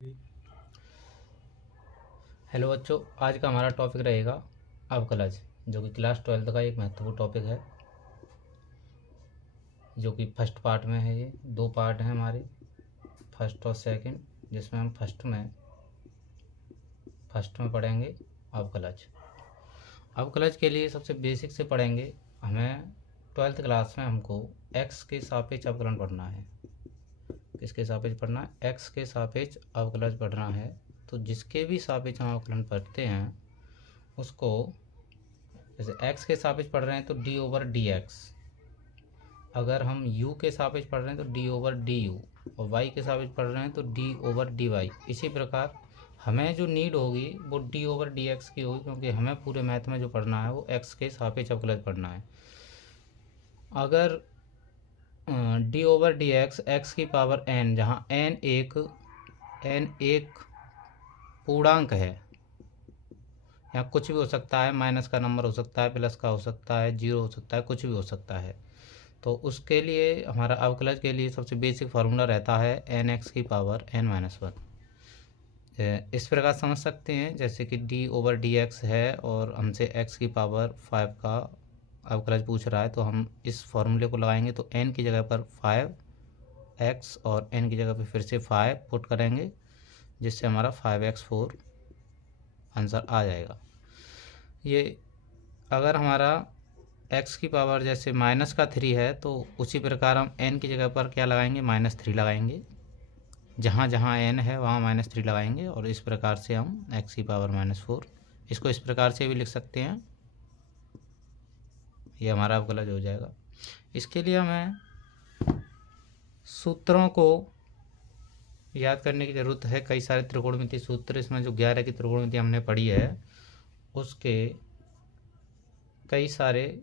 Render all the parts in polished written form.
Hello बच्चों, आज का हमारा टॉपिक रहेगा अवकलज, जो कि क्लास 12 का एक महत्वपूर्ण टॉपिक है, जो कि फर्स्ट पार्ट में है। ये दो पार्ट हैं हमारे, फर्स्ट और सेकंड, जिसमें हम फर्स्ट में पढ़ेंगे अवकलज। अवकलज के लिए सबसे बेसिक से पढ़ेंगे। हमें 12th क्लास में हमको एक्स के सापेक्ष अवकलन पढ़ना है। किसके सापेक्ष पढ़ना है? एक्स के सापेक्ष अवकलज पढ़ना है। तो जिसके भी सापेक्ष हम अवकलन पढ़ते हैं उसको, जैसे x के सापेक्ष पढ़ रहे हैं तो d/dx, अगर हम u के सापेक्ष पढ़ रहे हैं तो d/du, और y के सापेक्ष पढ़ रहे हैं तो d/dy। इसी प्रकार हमें जो नीड होगी वो d/dx की होगी, क्योंकि हमें पूरे मैथ में जो पढ़ना है वो x के सापेक्ष अवकलज पढ़ना है। अगर d/dx x की पावर n, जहाँ n एक पूर्णांक है, या कुछ भी हो सकता है, माइनस का नंबर हो सकता है, प्लस का हो सकता है, जीरो हो सकता है, कुछ भी हो सकता है, तो उसके लिए हमारा अवकलज के लिए सबसे बेसिक फार्मूला रहता है n(x) की पावर n-1। इस प्रकार समझ सकते हैं, जैसे कि d/dx है और हमसे x की पावर 5 का अवकलज पूछ रहा है, तो हम इस फार्मूले को लगाएंगे तो n की जगह पर 5x और n की जगह पर फिर से 5 पुट करेंगे, जिससे हमारा 5x4 आंसर आ जाएगा। ये अगर हमारा x की पावर जैसे -3 है तो उसी प्रकार हम n की जगह पर क्या लगाएंगे? -3 लगाएंगे। जहाँ जहाँ n है वहाँ -3 लगाएंगे, और इस प्रकार से हम x की पावर -4, इसको इस प्रकार से भी लिख सकते हैं। ये हमारा अवकलज हो जाएगा। इसके लिए हमें सूत्रों को याद करने की ज़रूरत है। कई सारे त्रिकोणमितीय सूत्र, इसमें जो 11 की त्रिकोणमिति हमने पढ़ी है उसके कई सारे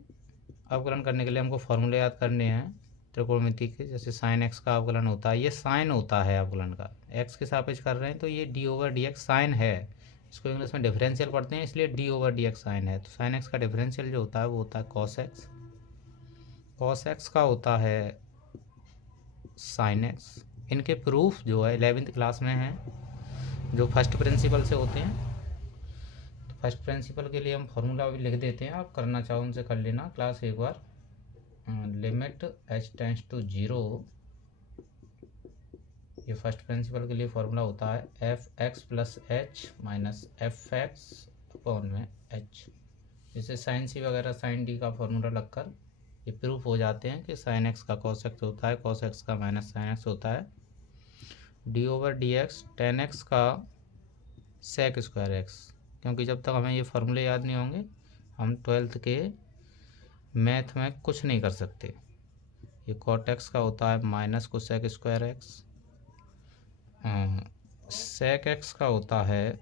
अवकलन करने के लिए हमको फॉर्मूले याद करने हैं त्रिकोणमिति के। जैसे साइन एक्स का अवकलन होता है, ये साइन होता है अवकलन का, एक्स के सापेक्ष कर रहे हैं तो ये d/dx साइन है। इसको इंग्लिश में डिफरेंशियल पढ़ते हैं, इसलिए d/dx साइन है। तो साइन एक्स का डिफरेंशियल जो होता है वो होता है कॉस एक्स। कॉस एक्स का होता है साइन एक्स। इनके प्रूफ जो है 11th क्लास में है, जो फर्स्ट प्रिंसिपल से होते हैं। तो फर्स्ट प्रिंसिपल के लिए हम फॉर्मूला भी लिख देते हैं, आप करना चाहो उनसे कर लेना क्लास एक बार। लिमिट h टेंड्स टू 0, ये फर्स्ट प्रिंसिपल के लिए फॉर्मूला होता है f(x + h - f(x)/h। जैसे साइन सी वगैरह साइन डी का फॉर्मूला लगकर ये प्रूफ हो जाते हैं कि साइन एक्स का कॉस एक्स होता है, कॉस एक्स का माइनस साइन एक्स होता है, d/dx tan x का sec²x। क्योंकि जब तक हमें ये फार्मूले याद नहीं होंगे हम 12th के मैथ में कुछ नहीं कर सकते। ये cot x का होता है -cosec²x, sec x का होता है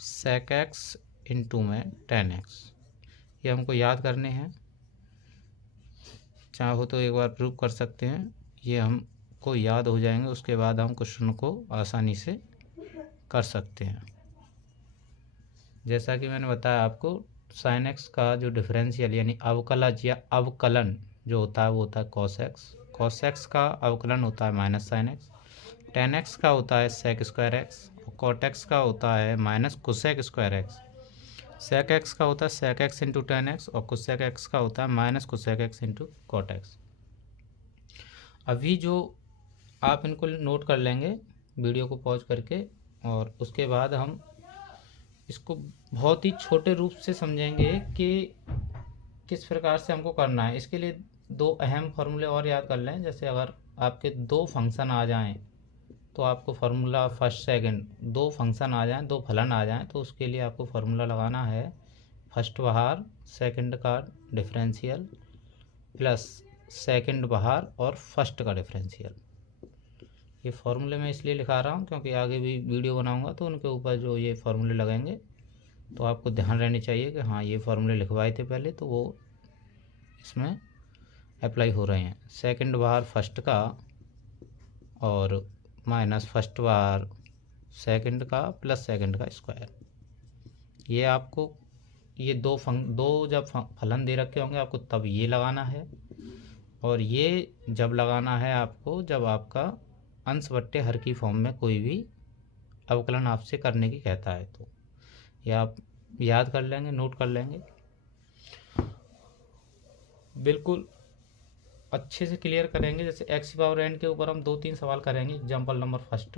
sec x इंटू में tan x। ये हमको याद करने हैं, चाहो तो एक बार प्रूव कर सकते हैं, ये हमको याद हो जाएंगे। उसके बाद हम क्वेश्चन को आसानी से कर सकते हैं। जैसा कि मैंने बताया आपको, साइन एक्स का जो डिफरेंशियल यानी अवकलज या अवकलन जो होता है वो होता है कॉस एक्स। कॉस एक्स का अवकलन होता है minus sine x. Ten x का होता है sec²x, और कॉट एक्स का होता है -cosec²x। sec x का होता है sec x into tan x, और cosec x का होता है -cosec x into cot x. अभी जो आप इनको नोट कर लेंगे वीडियो को पॉज करके, और उसके बाद हम इसको बहुत ही छोटे रूप से समझेंगे कि किस प्रकार से हमको करना है। इसके लिए दो अहम फार्मूले और याद कर लें। जैसे अगर आपके दो फंक्शन आ जाएं तो आपको फार्मूला फर्स्ट सेकंड, दो फंक्शन आ जाएं, दो फलन आ जाएं, तो उसके लिए आपको फार्मूला लगाना है फर्स्ट बाहर सेकंड का डिफरेंशियल प्लस सेकंड बाहर और फर्स्ट का डिफरेंशियल। ये फार्मूले मैं इसलिए लिखा रहा हूँ क्योंकि आगे भी वीडियो बनाऊंगा तो उनके ऊपर जो ये फार्मूले लगेंगे तो आपको ध्यान रहनी चाहिए कि हाँ ये फार्मूले लिखवाए थे पहले, तो वो इसमें अप्लाई हो रहे हैं। सेकंड बाहर फर्स्ट का और माइनस फर्स्ट बाहर सेकंड का प्लस सेकंड का स्क्वायर। ये आपको ये दो जब फलन दे रखे होंगे आपको तब ये लगाना है, और ये जब लगाना है आपको जब आपका अंश बट्टे हर की फॉर्म में कोई भी अवकलन आपसे करने की कहता है तो या आप याद कर लेंगे, नोट कर लेंगे, बिल्कुल अच्छे से क्लियर करेंगे। जैसे x की पावर n के ऊपर हम 2-3 सवाल करेंगे। Example number first,